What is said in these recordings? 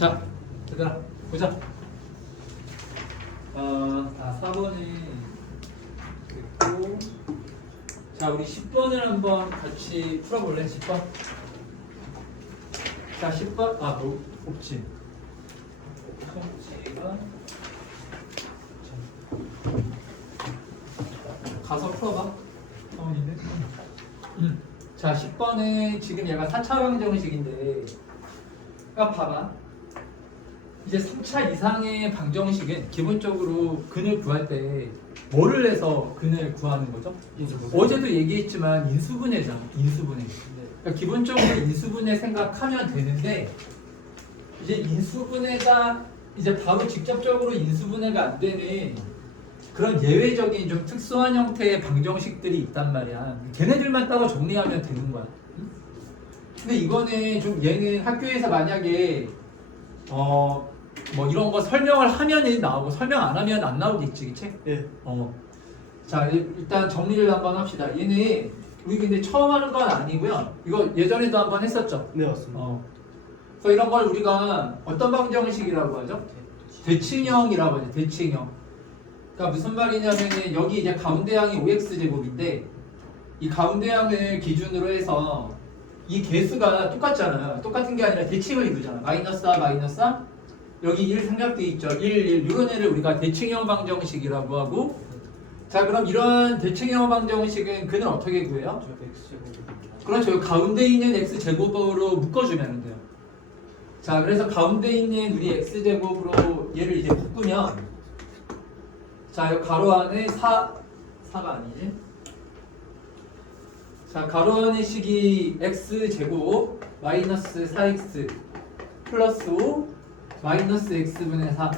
자, 얘들아 보자. 4번에 됐고, 자 우리 10번을 한번 같이 풀어볼래? 10번. 자 10번 뭐 없지. 없지가 가서 풀어봐. 성원인데. 자 10번에 지금 얘가 4차 방정식인데, 그러니까 봐봐. 이제 3차 이상의 방정식은 기본적으로 근을 구할 때 뭐를 내서 근을 구하는 거죠? 어제도 얘기했지만 인수분해잖아. 인수분해. 그러니까 기본적으로 인수분해 생각하면 되는데, 이제 인수분해가 이제 바로 직접적으로 인수분해가 안 되는 그런 예외적인 좀 특수한 형태의 방정식들이 있단 말이야. 걔네들만 따로 정리하면 되는 거야. 근데 이거는 좀 얘는 학교에서 만약에 뭐 이런 거 설명을 하면은 나오고 설명 안 하면 안 나오겠지, 그치? 예. 자 일단 정리를 한번 합시다. 얘는 우리 근데 처음 하는 건 아니고요. 이거 예전에도 한번 했었죠. 네, 맞습니다. 그래서 이런 걸 우리가 어떤 방정식이라고 하죠? 대칭형이라고 하죠. 대칭형. 그러니까 무슨 말이냐면은 여기 이제 가운데 항이 5x 제곱인데, 이 가운데 항을 기준으로 해서 이 개수가 똑같잖아요. 똑같은 게 아니라 대칭을 이루잖아. 마이너스 4, 마이너스 3. 여기 1 생략돼 있죠. 1, 1. 이런 애를 우리가 대칭형 방정식이라고 하고, 자 그럼 이런 대칭형 방정식은 그는 어떻게 구해요? 그렇죠. 가운데 있는 x제곱으로 묶어주면 돼요. 자 그래서 가운데 있는 우리 x제곱으로 얘를 이제 묶으면, 자 이 가로 안에 4가 아니지? 자 가로 안의 식이 x제곱 마이너스 4x 플러스 5 마이너스 x분의 4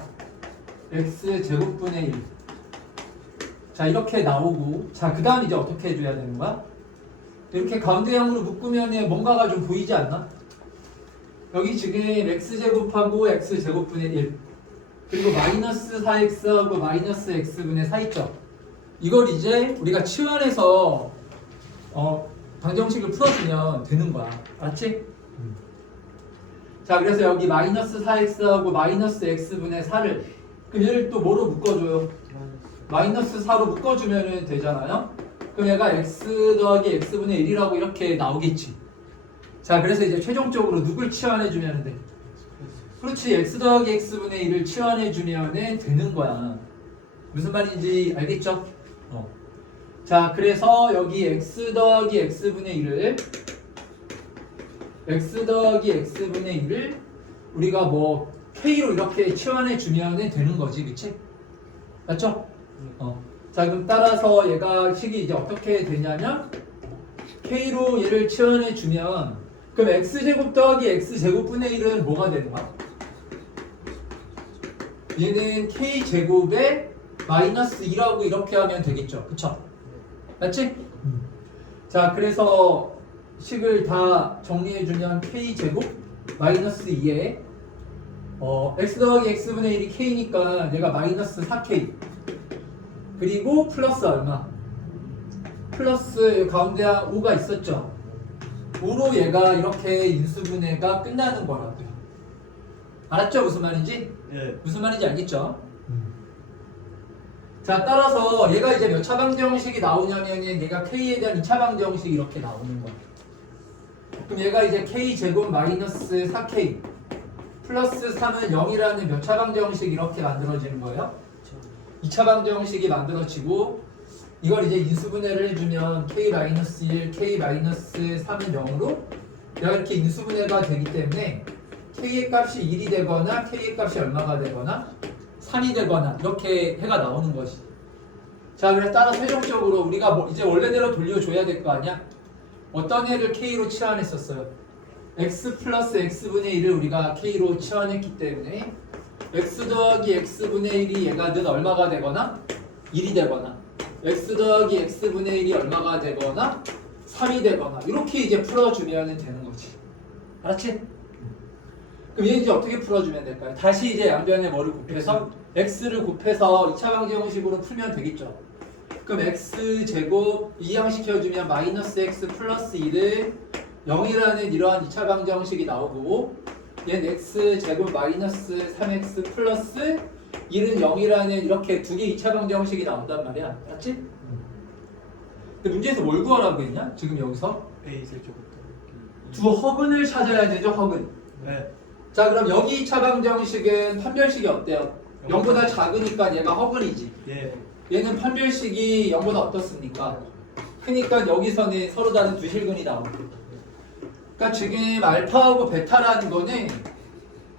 x제곱분의 1. 자 이렇게 나오고, 자 그 다음 이제 어떻게 해줘야 되는 거야? 이렇게 가운데 형으로 묶으면 뭔가가 좀 보이지 않나? 여기 지금 x제곱하고 x제곱분의 1, 그리고 마이너스 4x하고 마이너스 x분의 4 있죠? 이걸 이제 우리가 치환해서 방정식을 풀어주면 되는 거야. 알았지? 자 그래서 여기 마이너스 4x하고 마이너스 x분의 4를, 그럼 얘를 또 뭐로 묶어줘요? 마이너스 4로 묶어주면 되잖아요. 그럼 얘가 x 더하기 x분의 1이라고 이렇게 나오겠지. 자 그래서 이제 최종적으로 누굴 치환해주면 돼? 그렇지, x 더하기 x분의 1을 치환해주면 되는 거야. 무슨 말인지 알겠죠? 자 그래서 여기 x 더하기 x분의 1을 우리가 뭐 k로 이렇게 치환해주면 되는 거지, 그치? 맞죠? 자 그럼 따라서 얘가 식이 이제 어떻게 되냐면, k로 얘를 치환해주면, 그럼 x제곱 더하기 x제곱분의 1은 뭐가 되는 거야? 얘는 k제곱에 마이너스 2라고 이렇게 하면 되겠죠, 그쵸? 맞지? 자 그래서 식을 다 정리해주면 k제곱 마이너스 2에 x 더하기 x분의 1이 k니까 얘가 마이너스 4k, 그리고 플러스 얼마? 플러스 가운데 5가 있었죠? 5로 얘가 이렇게 인수분해가 끝나는 거라고요. 알았죠? 무슨 말인지? 예. 무슨 말인지 알겠죠? 자 따라서 얘가 이제 몇 차 방정식이 나오냐면, 얘가 k에 대한 2차 방정식이 이렇게 나오는 거야. 그럼 얘가 이제 k제곱 마이너스 4k 플러스 3은 0이라는 몇 차 방정식이 이렇게 만들어지는 거예요. 2차 방정식이 만들어지고, 이걸 이제 인수분해를 해주면 k-1, k-3은 0으로 얘가 이렇게 인수분해가 되기 때문에 k의 값이 1이 되거나 k의 값이 얼마가 되거나 3이 되거나 이렇게 해가 나오는 것이. 자 그래서 따라 최종적으로 우리가 뭐 이제 원래대로 돌려줘야 될 거 아니야? 어떤 애를 k로 치환했었어요? x 플러스 x분의 1을 우리가 k로 치환했기 때문에 x 더하기 x분의 1이 얘가 는 얼마가 되거나 1이 되거나, x 더하기 x분의 1이 얼마가 되거나 3이 되거나, 이렇게 이제 풀어주면 되는 거지. 알았지? 그럼 얘 이제 어떻게 풀어주면 될까요? 다시 이제 양변에 뭐를 곱해서 x를 곱해서 2차 방정식으로 풀면 되겠죠. 그럼 x제곱 이항시켜주면 마이너스 x 플러스 1을 0이라는 이러한 2차 방정식이 나오고, 얘는 x제곱 마이너스 3x 플러스 1은 0이라는 이렇게 두 개 2차 방정식이 나온단 말이야. 맞지? 근데 문제에서 뭘 구하라고 했냐? 지금 여기서 A 세제곱부터 두 허근을 찾아야 되죠, 허근. 네. 자, 그럼 여기 2차 방정식은 판별식이 어때요? 0보다 작으니까 얘가 허근이지. 예. 얘는 판별식이 0보다 어떻습니까? 크니까 여기서는 서로 다른 두 실근이 나오고. 그러니까 지금 알파하고 베타라는 거는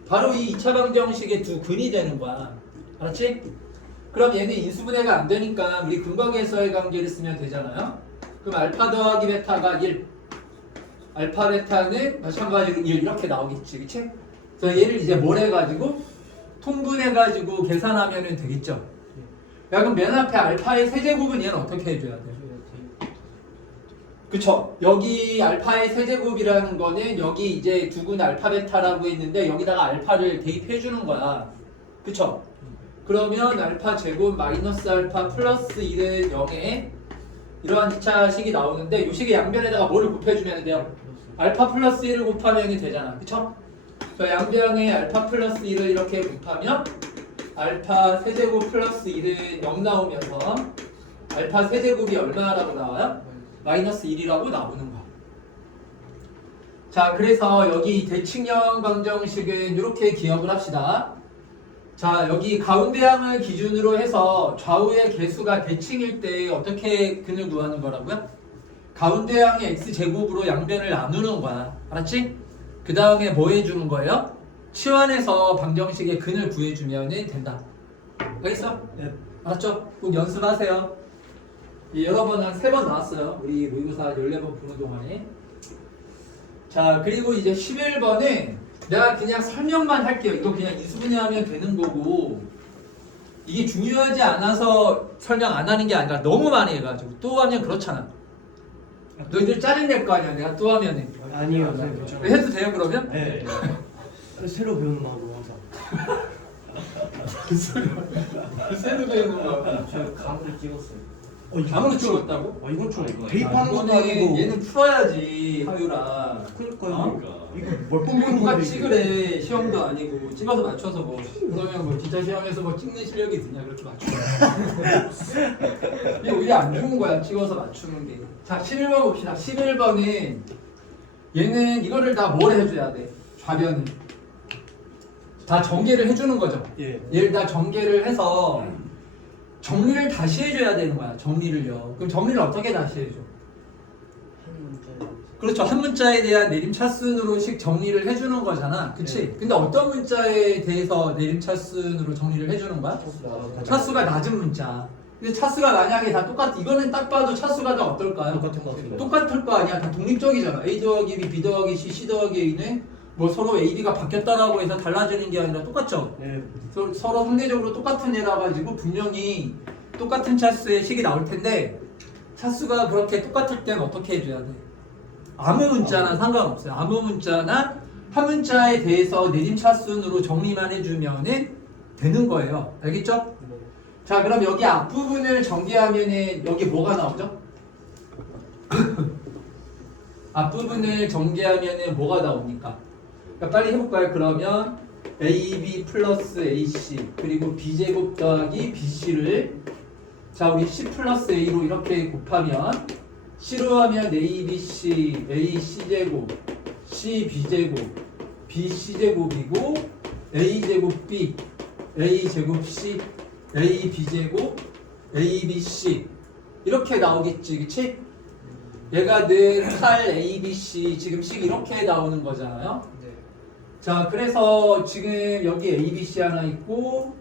바로 이 2차 방정식의 두 근이 되는 거야. 알았지? 그럼 얘는 인수분해가 안 되니까 우리 근각에서의 관계를 쓰면 되잖아요. 그럼 알파 더하기 베타가 1. 알파 베타는 마찬가지로 1 이렇게 나오겠지. 그치? 그래서 얘를 이제 뭘 해가지고 통분해가지고 계산하면 되겠죠. 야, 그럼 맨 앞에 알파의 세제곱은 얘는 어떻게 해줘야 돼? 그쵸? 여기 알파의 세제곱이라는 거는 여기 이제 두근 알파 베타라고 했는데 여기다가 알파를 대입해 주는 거야. 그쵸? 그러면 알파 제곱 마이너스 알파 플러스 1은 0에 이러한 2차 식이 나오는데 이 식의 양변에다가 뭐를 곱해주면 돼요? 알파 플러스 1을 곱하면 되잖아. 그쵸? 저 양변에 알파 플러스 1을 이렇게 곱하면 알파 세제곱 플러스 1은 0 나오면서 알파 세제곱이 얼마라고 나와요? 마이너스 1이라고 나오는 거야. 자, 그래서 여기 대칭형 방정식은 이렇게 기억을 합시다. 자, 여기 가운데 항을 기준으로 해서 좌우의 개수가 대칭일 때 어떻게 근을 구하는 거라고요? 가운데 항의 x제곱으로 양변을 나누는 거야. 알았지? 그 다음에 뭐 해주는 거예요? 치환해서 방정식의 근을 구해주면 된다. 알겠어? 네. 알았죠? 꼭 연습하세요. 여러 번, 한 3번 나왔어요. 우리 모의고사 14번 보는 동안에. 자, 그리고 이제 11번은 내가 그냥 설명만 할게요. 이거 그냥 인수분해하면 되는 거고, 이게 중요하지 않아서 설명 안 하는 게 아니라 너무 많이 해가지고 또 하면 그렇잖아. 너희들 짜증낼 거 아니야, 내가 또 하면은. 아니요, 선생님 괜찮아요. 해도 돼요, 그러면? 네. 새로 배우는 마음으로 항상. 새로 되는 거야. 저 감을 찍었어요. 감으로 찍었다고? 이건 좀 대입하는 것도 이거는 아니고. 얘는 풀어야지, 하유라. 그러니까요. 어? 이거 뭘 뻔뻔한 누가 건데, 찍으래. 시험도 아니고 찍어서 맞춰서 뭐 그러면 뭐 기자 시험에서 뭐 찍는 실력이 있냐 그렇게 맞추는 이게 오히려 안 좋은 거야, 찍어서 맞추는 게. 자, 11번 봅시다. 11번은 얘는 이거를 다 뭘 해줘야 돼? 좌변을 다 전개를 해주는 거죠. 예. 얘를 다 전개를 해서 정리를 다시 해줘야 되는 거야. 정리를요. 그럼 정리를 어떻게 다시 해줘? 한 문자에 그렇죠. 한 문자에 대한 내림차순으로씩 정리를 해주는 거잖아. 그치? 네. 근데 어떤 문자에 대해서 내림차순으로 정리를 해주는 거야? 차수가 낮은 문자. 근데 차수가 만약에 다 이거는 딱 봐도 차수가 다 어떨까요? 똑같은 것 같은데. 똑같을 거 아니야. 다 독립적이잖아. A 더하기 B, B 더하기 C, C 더하기 A는 뭐 서로 A, B가 바뀌었다라고 해서 달라지는 게 아니라 똑같죠. 예. 서로 상대적으로 똑같은 애라 가지고 분명히 똑같은 차수의 식이 나올 텐데 차수가 그렇게 똑같을 땐 어떻게 해줘야 돼? 아무 문자나 상관없어요. 아무 문자나 한 문자에 대해서 내림차순으로 정리만 해주면은 되는 거예요. 알겠죠? 자, 그럼 여기 앞부분을 전개하면은 여기 뭐가 나오죠? 앞부분을 전개하면은 뭐가 나옵니까? 그러니까 빨리 해볼까요? 그러면 AB 플러스 AC 그리고 B제곱 더하기 BC를 자, 우리 C 플러스 A로 이렇게 곱하면 C로 하면 ABC, AC제곱, CB제곱, BC제곱이고 A제곱 B, A제곱 C, AB제곱, ABC 이렇게 나오겠지, 그치? 얘가 늘 8ABC 지금 식 이렇게 나오는 거잖아요. 네. 자, 그래서 지금 여기 ABC 하나 있고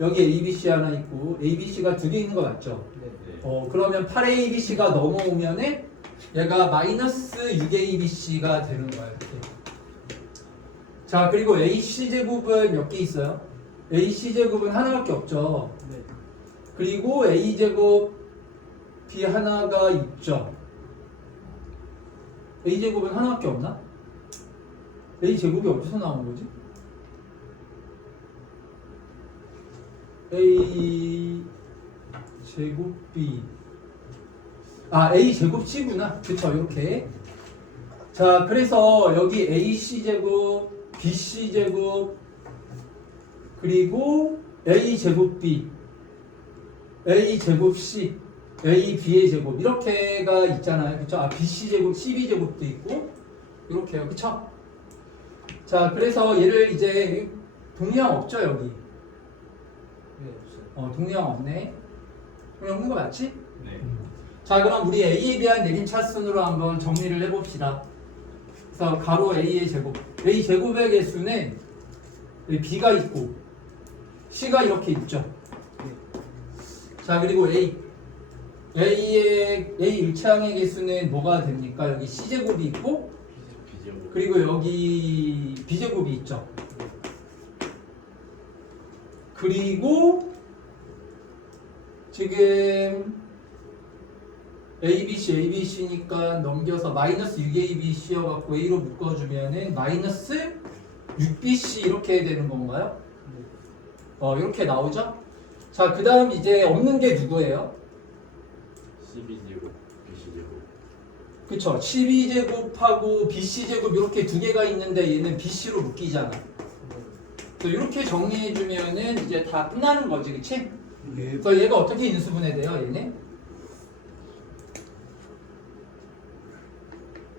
여기 ABC 하나 있고 ABC가 두 개 있는 거 맞죠? 네. 그러면 8ABC가 넘어오면은 얘가 마이너스 6ABC가 되는 거야, 이렇게. 자, 그리고 AC제곱은 몇 개 있어요? AC제곱은 하나밖에 없죠. 네. 그리고 A제곱 B 하나가 있죠. A제곱은 하나밖에 없나? A제곱이 어디서 나온 거지? A 제곱 B A 제곱 C구나. 그쵸, 이렇게. 자, 그래서 여기 AC 제곱 BC 제곱 그리고 A 제곱 B, A 제곱 C, A B의 제곱 이렇게가 있잖아요, 그렇죠? 아 BC 제곱, CB 제곱도 있고 이렇게요, 그렇죠? 자, 그래서 얘를 이제 동량 없죠 여기? 네, 없어요. 동량 없네. 동량 없는 거 맞지? 네. 자, 그럼 우리 A에 대한 내린 차순으로 한번 정리를 해봅시다. 그래서 가로 A의 제곱, A 제곱의 개수는 여기 B가 있고 C가 이렇게 있죠. 자, 그리고 A의 A 일차항의 개수는 뭐가 됩니까? 여기 C 제곱이 있고 비제곱. 그리고 여기 B 제곱이 있죠. 그리고 지금 ABC니까 넘겨서 마이너스 6ABC여갖고 A로 묶어주면은 마이너스 6BC 이렇게 되는 건가요? 이렇게 나오죠? 자, 그 다음 이제 없는 게 누구예요? 12제곱, BC제곱. 그쵸? 12제곱하고 BC제곱 이렇게 두 개가 있는데 얘는 BC로 묶이잖아. 그래서 이렇게 정리해주면은 이제 다 끝나는 거지, 그치? 예. 그래서 얘가 어떻게 인수분해돼요, 얘는?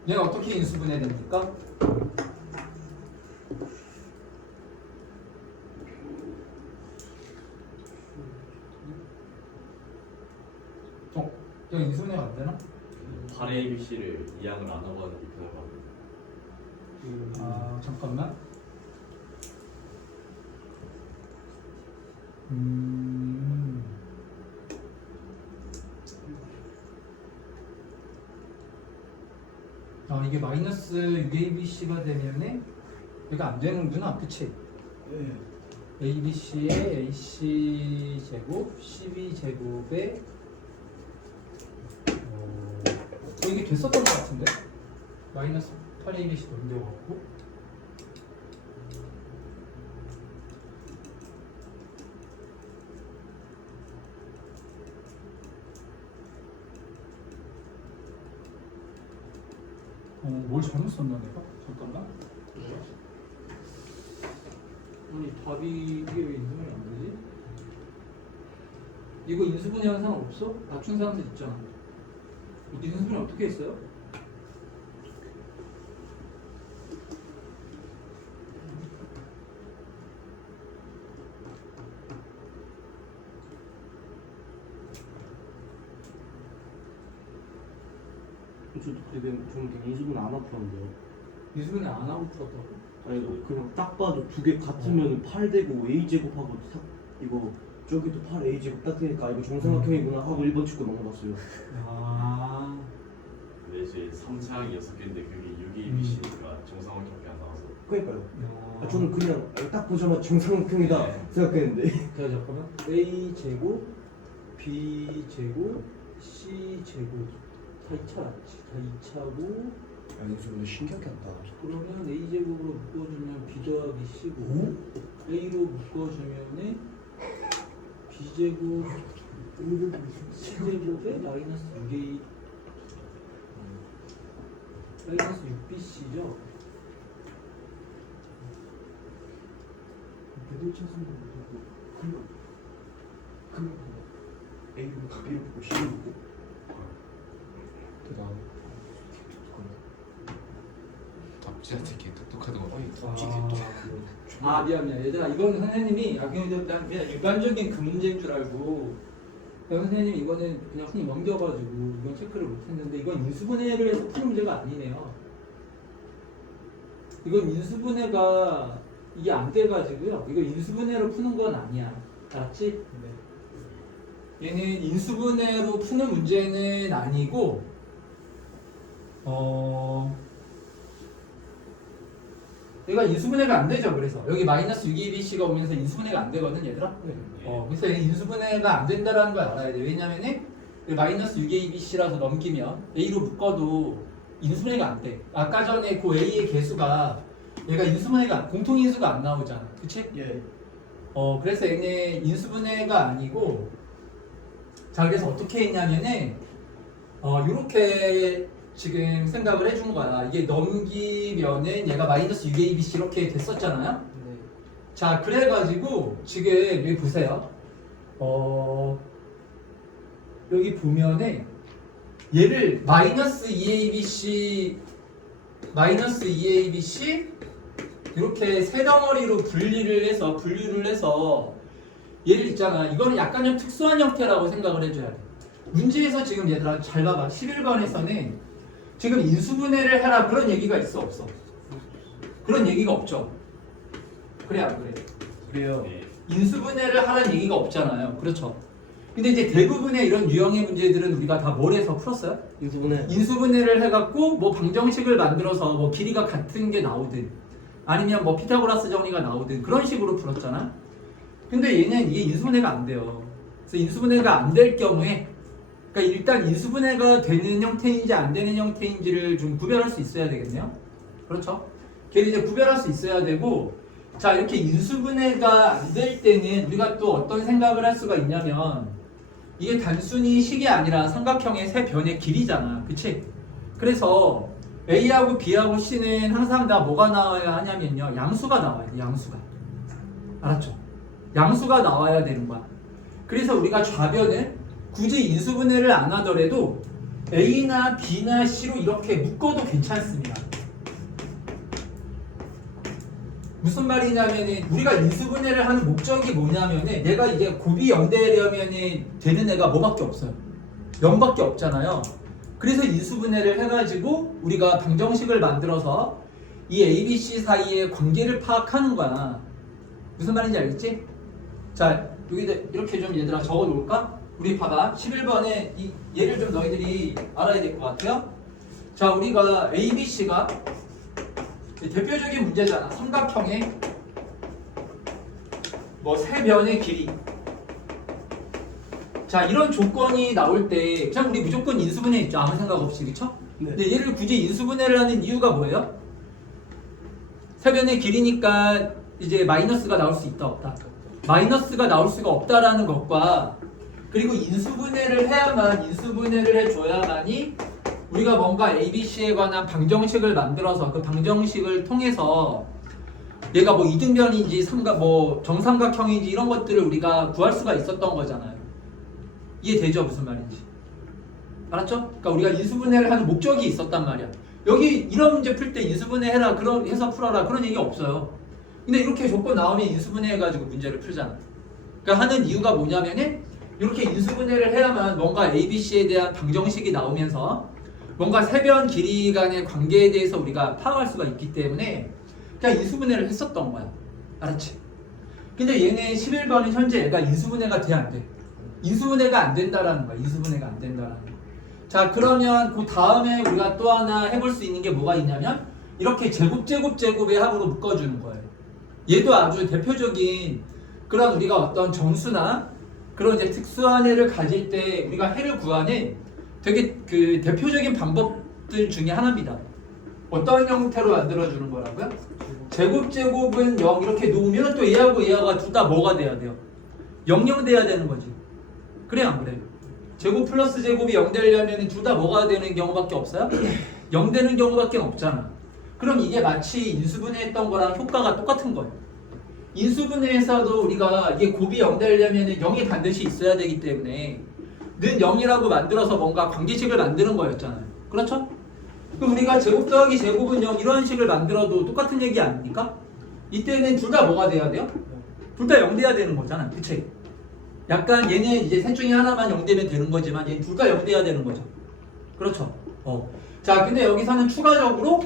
얘가 어떻게 인수분해됩니까? 얘가 인수분해가 안 되나? 8ABC를 이항을 안 하고 하는 게 그날 봐. 잠깐만. 이게 마이너스 6ABC가 되면은 얘가 안 되는구나, 그치? 예. ABC의 AC 제곱, CB 제곱에 이게 됐었던 것 같은데? 마이너스 8ABC 넘겨갖고 뭘 잘못 썼나 내가? 잠깐만. 아니 답이 이게 왜 인수분해 안 되지? 이거 인수분해 항상 없어? 낮춘 사람들 있잖아. 인수분해 어떻게 했어요? 저도 되게 인수분 안 아프는데요. 인수분해 안 하고 풀었다고? 아니 그냥 딱 봐도 두 개 같으면 8 되고 A 제곱하고 이거 저기도 8 A 제곱 딱 되니까 이거 정삼각형이구나 하고 1번 찍고 넘어갔어요. 근데 이제 3차항이 6개인데 그게 6ABC니까 정상원밖에 안 나와서. 그러니까요. 저는 그냥 딱 보자마자 정삼각형이다 생각했는데. 자, 잠깐만. A 제곱, B 제곱, C 제곱 다 2차고 아니 근데 신기하게 한다. 그러면 A 제곱으로 묶어주면 B 더하기 C고 A로 묶어주면은 B 제곱 C 제곱에 마이너스 6A 마이너스 6BC죠. 배들 차선도 못하고 그냥 A로 B로 보고 C로 보고. 그다음 답지한테 개 똑똑하던 거. 미안 얘들아, 이건 선생님이 그냥 일반적인 그 문제인 줄 알고 선생님 이거는 그냥 흔히 넘겨가지고 이건 체크를 못했는데 이건 인수분해를 해서 푸는 문제가 아니네요. 이건 인수분해가 이게 안 돼가지고요. 이거 인수분해로 푸는 건 아니야. 알았지? 얘는 인수분해로 푸는 문제는 아니고 얘가 인수분해가 안 되죠. 그래서 여기 마이너스 6ABC가 오면서 인수분해가 안 되거든, 얘들아. 그래서 얘는 인수분해가 안 된다는 걸 알아야 돼. 왜냐면은 마이너스 6ABC라서 넘기면 A로 묶어도 인수분해가 안 돼. 아까 전에 그 A의 개수가 얘가 인수분해가 공통인수가 안 나오잖아, 그치? 예. 그래서 얘는 인수분해가 아니고, 자, 그래서 어떻게 했냐면은 요렇게 지금 생각을 해준 거야. 이게 넘기면은 얘가 마이너스 6abc 이렇게 됐었잖아요. 네. 자, 그래가지고 지금 여기 보세요. 여기 보면은 얘를 마이너스 2abc 이렇게 세 덩어리로 분류를 해서 얘를 있잖아. 이거는 약간 좀 특수한 형태라고 생각을 해줘야 돼. 문제에서 지금 얘들아 잘 봐봐. 11번에서는 지금 인수분해를 해라 그런 얘기가 있어 없어? 그런 얘기가 없죠. 그래 안 그래? 그래요. 네. 인수분해를 하라는 얘기가 없잖아요. 그렇죠? 근데 이제 대부분의 이런 유형의 문제들은 우리가 다 뭘 해서 풀었어요? 인수분해. 인수분해를 해갖고 뭐 방정식을 만들어서 뭐 길이가 같은 게 나오든 아니면 뭐 피타고라스 정리가 나오든 그런 식으로 풀었잖아. 근데 얘는 이게 인수분해가 안 돼요. 그래서 인수분해가 안 될 경우에 그러니까 일단 인수분해가 되는 형태인지 안 되는 형태인지를 좀 구별할 수 있어야 되겠네요. 그렇죠? 걔를 이제 구별할 수 있어야 되고 자 이렇게 인수분해가 안 될 때는 우리가 또 어떤 생각을 할 수가 있냐면 이게 단순히 식이 아니라 삼각형의 세 변의 길이잖아. 그치? 그래서 A하고 B하고 C는 항상 다 뭐가 나와야 하냐면요. 양수가 나와야 돼. 양수가. 알았죠? 양수가 나와야 되는 거야. 그래서 우리가 좌변을 굳이 인수분해를 안 하더라도 A나 B나 C로 이렇게 묶어도 괜찮습니다. 무슨 말이냐면은 우리가 인수분해를 하는 목적이 뭐냐면은 얘가 이제 곱이 0되려면은 되는 애가 뭐밖에 없어요. 0밖에 없잖아요. 그래서 인수분해를 해가지고 우리가 방정식을 만들어서 이 A, B, C 사이의 관계를 파악하는 거야. 무슨 말인지 알겠지? 자, 여기다 이렇게 좀 얘들아 적어 놓을까? 우리 봐봐. 11번에 이 얘를 좀 너희들이 알아야 될 것 같아요. 자, 우리가 A, B, C가 대표적인 문제잖아. 삼각형의 뭐 세 변의 길이. 자, 이런 조건이 나올 때 그냥 우리 무조건 인수분해 있죠. 아무 생각 없이. 그쵸? 네. 근데 얘를 굳이 인수분해를 하는 이유가 뭐예요? 세 변의 길이니까 이제 마이너스가 나올 수 있다 없다? 마이너스가 나올 수가 없다라는 것과 그리고 인수분해를 해줘야만이 우리가 뭔가 ABC에 관한 방정식을 만들어서 그 방정식을 통해서 얘가 뭐 이등변인지 뭐 정삼각형인지 이런 것들을 우리가 구할 수가 있었던 거잖아요. 이해되죠? 무슨 말인지. 알았죠? 그러니까 우리가 인수분해를 하는 목적이 있었단 말이야. 여기 이런 문제 풀 때 인수분해 해라, 그런 해서 풀어라 그런 얘기 없어요. 근데 이렇게 조건 나오면 인수분해 해가지고 문제를 풀잖아. 그러니까 하는 이유가 뭐냐면은 이렇게 인수분해를 해야만 뭔가 ABC에 대한 방정식이 나오면서 뭔가 세변 길이 간의 관계에 대해서 우리가 파악할 수가 있기 때문에 그냥 인수분해를 했었던 거야. 알았지? 근데 얘네 11번은 현재 얘가 인수분해가 돼 안 돼? 인수분해가 안 된다라는 거야. 인수분해가 안 된다라는 거야. 자, 그러면 그 다음에 우리가 또 하나 해볼 수 있는 게 뭐가 있냐면 이렇게 제곱의 합으로 묶어주는 거예요. 얘도 아주 대표적인 그런 우리가 어떤 정수나 그런 이제 특수한 해를 가질 때 우리가 해를 구하는 되게 그 대표적인 방법들 중에 하나입니다. 어떤 형태로 만들어주는 거라고요? 제곱은 0 이렇게 놓으면 또 얘하고 얘하고 둘 다 뭐가 돼야 돼요? 0 돼야 되는 거지. 그래 안 그래? 제곱 플러스 제곱이 0 되려면 둘 다 뭐가 되는 경우밖에 없어요? 0 되는 경우밖에 없잖아. 그럼 이게 마치 인수분해했던 거랑 효과가 똑같은 거예요. 인수분해에서도 우리가 이게 곱이 0 되려면 0이 반드시 있어야 되기 때문에 는 0이라고 만들어서 뭔가 관계식을 만드는 거였잖아요. 그렇죠? 그럼 우리가 제곱 더하기 제곱은 0 이런 식을 만들어도 똑같은 얘기 아닙니까? 이때는 둘 다 뭐가 돼야 돼요? 둘 다 0 돼야 되는 거잖아. 그치? 약간 얘는 이제 셋 중에 하나만 0 되면 되는 거지만 얘는 둘 다 0 돼야 되는 거죠. 그렇죠? 자, 근데 여기서는 추가적으로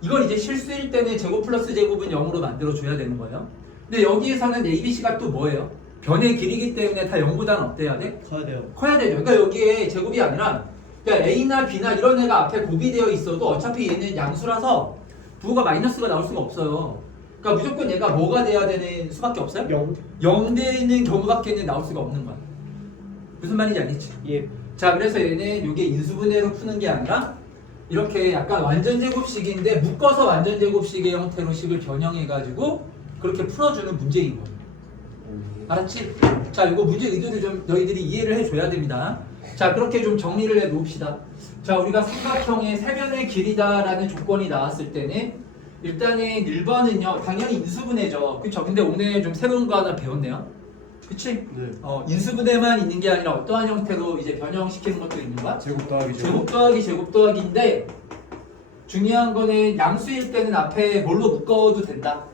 이걸 이제 실수일 때는 제곱 플러스 제곱은 0으로 만들어줘야 되는 거예요. 근데 여기에서는 ABC가 또 뭐예요? 변의 길이기 때문에 다 0보다는 어때야 돼? 커야 돼요. 커야 되죠. 그러니까 여기에 제곱이 아니라 그러니까 A나 B나 이런 애가 앞에 곱이 되어 있어도 어차피 얘는 양수라서 부호가 마이너스가 나올 수가 없어요. 그러니까 무조건 얘가 뭐가 돼야 되는 수밖에 없어요? 0 되는 경우밖에는 나올 수가 없는 거야. 무슨 말인지 알겠지? 예. 자, 그래서 얘는 이게 인수분해로 푸는 게 아니라 이렇게 약간 완전제곱식인데 묶어서 완전제곱식의 형태로 식을 변형해가지고 그렇게 풀어주는 문제인 거예요. 알았지? 자, 이거 문제 의도를 좀 너희들이 이해를 해줘야 됩니다. 자, 그렇게 좀 정리를 해 놓읍시다. 자, 우리가 삼각형의 세변의 길이다라는 조건이 나왔을 때는 일단은 1번은요 당연히 인수분해죠. 그쵸? 근데 오늘 좀 새로운 거 하나 배웠네요. 그치? 네. 인수분해만 있는 게 아니라 어떠한 형태로 이제 변형시키는 것도 있는 거야? 제곱 더하기 제곱 더하기 제곱 더하기인데 중요한 거는 양수일 때는 앞에 뭘로 묶어도 된다.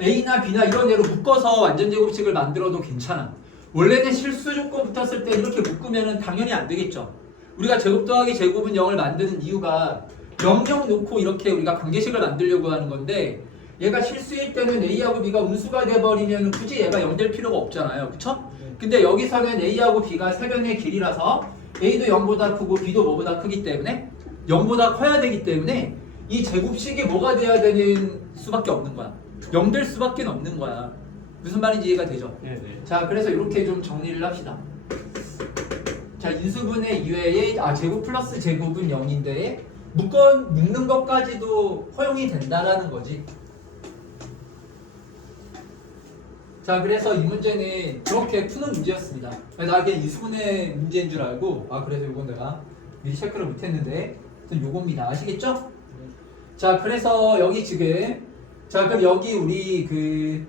A나 B나 이런 애로 묶어서 완전 제곱식을 만들어도 괜찮아. 원래는 실수 조건 붙었을 때 이렇게 묶으면 당연히 안 되겠죠. 우리가 제곱 더하기 제곱은 0을 만드는 이유가 0, 0 놓고 이렇게 우리가 관계식을 만들려고 하는 건데 얘가 실수일 때는 A하고 B가 음수가 돼버리면 굳이 얘가 0 될 필요가 없잖아요. 그쵸? 근데 여기서는 A하고 B가 세변의 길이라서 A도 0보다 크고 B도 뭐보다 크기 때문에 0보다 커야 되기 때문에 이 제곱식이 뭐가 돼야 되는 수밖에 없는 거야. 0 될 수밖에 없는 거야. 무슨 말인지 이해가 되죠? 네. 자, 그래서 이렇게 좀 정리를 합시다. 자, 인수분해 이외에 제곱 플러스 제곱은 0인데 묶는 것까지도 허용이 된다라는 거지. 자, 그래서 이 문제는 그렇게 푸는 문제였습니다. 나 그냥 인수분해 문제인 줄 알고 그래서 요건 내가 미리 체크를 못했는데 요겁니다. 아시겠죠? 자, 그래서 여기 지금 그럼 여기 우리 그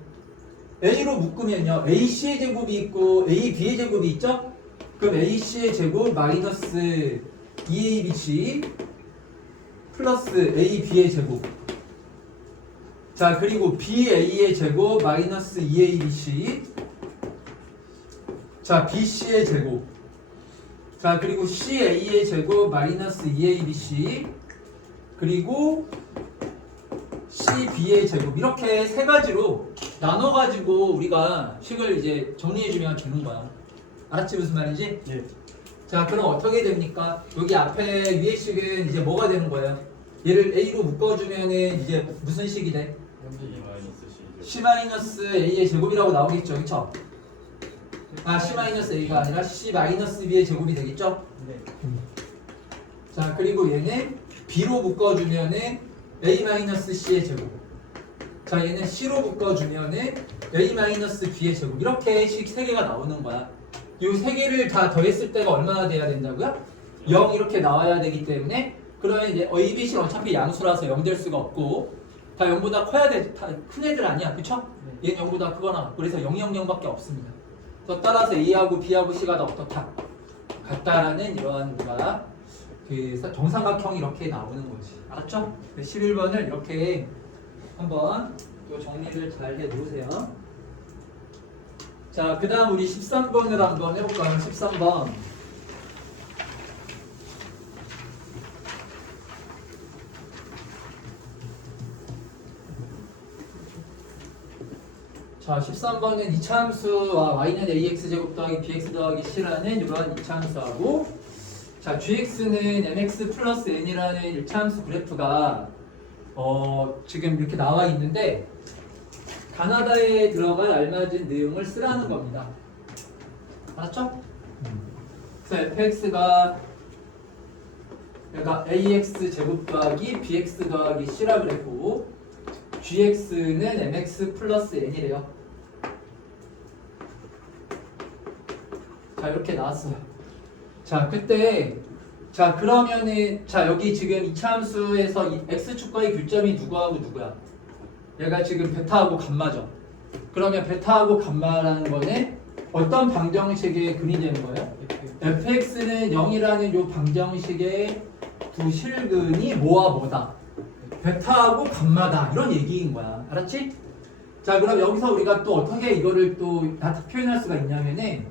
A로 묶으면요 AC의 제곱이 있고 AB의 제곱이 있죠? 그럼 AC의 제곱 마이너스 2ABC 플러스 AB의 제곱. 자, 그리고 BA의 제곱 마이너스 2ABC. 자, BC의 제곱. 자, 그리고 CA의 제곱 마이너스 2ABC. 그리고 CB의 제곱. 이렇게 세 가지로 나눠가지고 우리가 식을 이제 정리해주면 되는 거야. 알았지 무슨 말인지? 네. 자, 그럼 어떻게 됩니까? 여기 앞에 위의 식은 이제 뭐가 되는 거예요? 얘를 A로 묶어주면은 이제 무슨 식이 돼? C-A의 제곱이라고 나오겠죠, 그쵸? C-A가 아니라 C-B의 제곱이 되겠죠? 네. 자, 그리고 얘는 B로 묶어주면은 A-C의 제곱. 자, 얘는 C로 묶어주면은 A-B의 제곱. 이렇게 식 3개가 나오는 거야. 이 3개를 다 더했을 때가 얼마나 돼야 된다고요? 0 이렇게 나와야 되기 때문에 그러면 이제 ABC는 어차피 양수라서 0 될 수가 없고 다 0보다 커야 돼. 다 큰 애들 아니야. 그쵸? 얘는 0보다 크거나 그래서 0, 0, 0밖에 없습니다. 그래서 따라서 A하고 B하고 C가 다 어떻다? 같다라는 이러한 우리가 그 정삼각형이 이렇게 나오는 거지. 알았죠? 11번을 이렇게 한번 또 정리를 잘 해 놓으세요. 자, 그 다음 우리 13번을 한번 해볼까요? 13번. 자, 13번은 이차함수와 y는 ax제곱 더하기 bx 더하기 c라는 이러한 이차함수하고 자, gx는 mx 플러스 n이라는 1차함수 그래프가 지금 이렇게 나와 있는데 가나다에 들어갈 알맞은 내용을 쓰라는 겁니다. 알았죠? 그래서 fx가 그러니까 ax 제곱 더하기 bx 더하기 c라 그랬고 gx는 mx 플러스 n이래요. 자, 이렇게 나왔어요. 자, 그때 자, 그러면은 자, 여기 지금 이차함수에서 이 x축과의 교점이 누구하고 누구야? 얘가 지금 베타하고 감마죠. 그러면 베타하고 감마라는 거는 어떤 방정식의 근이 되는 거예요? fx는 0이라는 요 방정식의 두 실근이 뭐와 뭐다? 베타하고 감마다 이런 얘기인 거야. 알았지? 자, 그럼 여기서 우리가 또 어떻게 이거를 또 표현할 수가 있냐면은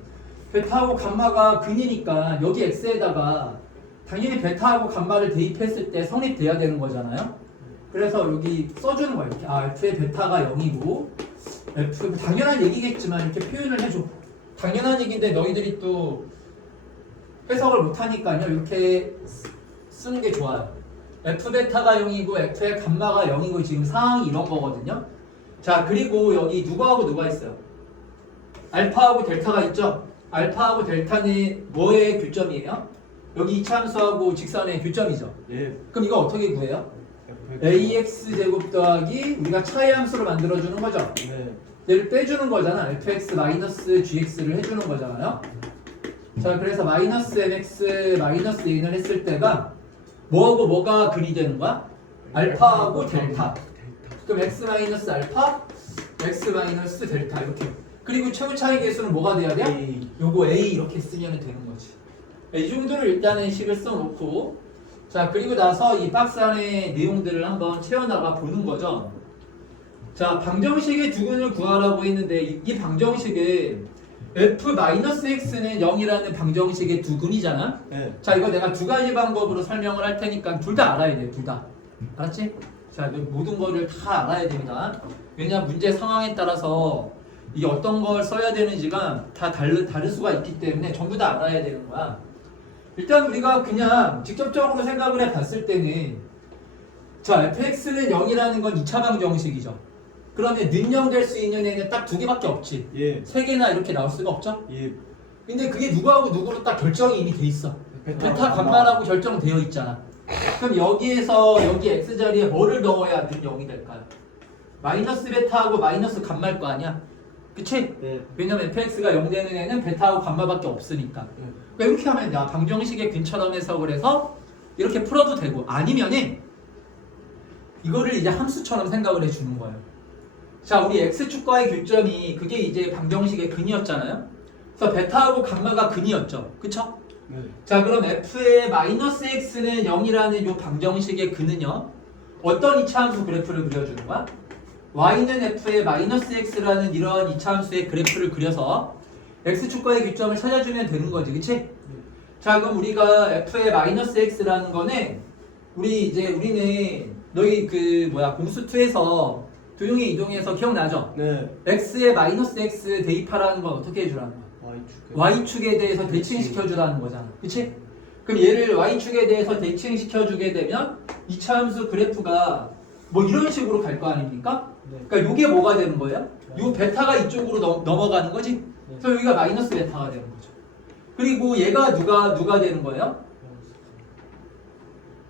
베타하고 감마가 근이니까 여기 x에다가 당연히 베타하고 감마를 대입했을 때 성립돼야 되는 거잖아요. 그래서 여기 써주는 거예요. 이렇게 f의 베타가 0이고 f 당연한 얘기겠지만 이렇게 표현을 해줘. 당연한 얘기인데 너희들이 또 해석을 못하니까요. 이렇게 쓰는 게 좋아요. f 베타가 0이고 f의 감마가 0이고 지금 상황이 이런 거거든요. 자, 그리고 여기 누구하고 누가 있어요? 알파하고 델타가 있죠. 알파하고 델타는 뭐의 교점이에요? 여기 이차함수하고 직선의 교점이죠. 예. 그럼 이거 어떻게 구해요? ax 제곱 더하기 우리가 차의 함수로 만들어주는 거죠. 네. 얘를 빼주는 거잖아. fx 마이너스 gx를 해주는 거잖아요. 자 그래서 마이너스 mx 마이너스 a를 했을 때가 뭐하고 뭐가 근이 되는 거야? 알파하고 델타. 그럼 x 마이너스 알파, x 마이너스 델타 이렇게. 그리고 최고 차이 계수는 뭐가 돼야 돼? A. 요거 a 이렇게 쓰면 되는 거지. 이 정도를 일단은 식을 써놓고 자 그리고 나서 이 박스 안에 내용들을 한번 채워나가 보는 거죠. 자 방정식의 두근을 구하라고 했는데 이 방정식에 f-x는 0이라는 방정식의 두근이잖아. 네. 자 이거 내가 두 가지 방법으로 설명을 할 테니까 둘 다 알아야 돼. 둘 다. 알았지? 자 모든 거를 다 알아야 됩니다. 왜냐면 문제 상황에 따라서 이게 어떤 걸 써야 되는지가 다 다를 수가 있기 때문에 전부 다 알아야 되는 거야. 일단 우리가 그냥 직접적으로 생각을 해봤을 때는 자 fx는 0이라는 건 2차 방정식이죠. 그러면 능력될 수 있는 애는 딱 두 개밖에 없지. 예. 세 개나 이렇게 나올 수가 없죠. 예. 근데 그게 누구하고 누구로 딱 결정이 이미 돼 있어. 베타 간만하고 결정되어 있잖아. 그럼 여기에서 여기 x 자리에 뭐를 넣어야 는 0이 될까요? 마이너스 베타하고 마이너스 감마일 거 아니야? 그치? 네. 왜냐면 fx가 0 되는 애는 베타하고 감마밖에 없으니까. 그러니까 이렇게 하면 돼. 방정식의 근처럼 해석을 해서 이렇게 풀어도 되고 아니면은 이거를 이제 함수처럼 생각을 해주는 거예요. 자 우리 x축과의 교점이 그게 이제 방정식의 근이었잖아요. 그래서 베타하고 감마가 근이었죠. 그쵸? 네. 자 그럼 f의 마이너스 x는 0이라는 이 방정식의 근은요 어떤 이차함수 그래프를 그려주는 거야? y는 f의 마이너스 x라는 이런 이차함수의 그래프를 그려서 x축과의 교점을 찾아주면 되는 거지. 그치? 자 그럼 우리가 f의 마이너스 x라는 거는 우리는 너희 공수2에서 도형의 이동에서 기억나죠? 네. x의 마이너스 x 대입하라는 건 어떻게 해주라는 거야? y축에 대해서 대칭시켜주라는 거잖아. 그치? 그럼 얘를 y축에 대해서 대칭시켜주게 되면 이차함수 그래프가 뭐 이런 식으로 갈 거 아닙니까? 그러니까 이게 뭐가 되는 거예요? 요 베타가 이쪽으로 넘어가는 거지? 그래서 여기가 마이너스 베타가 되는 거죠. 그리고 얘가 누가 되는 거예요?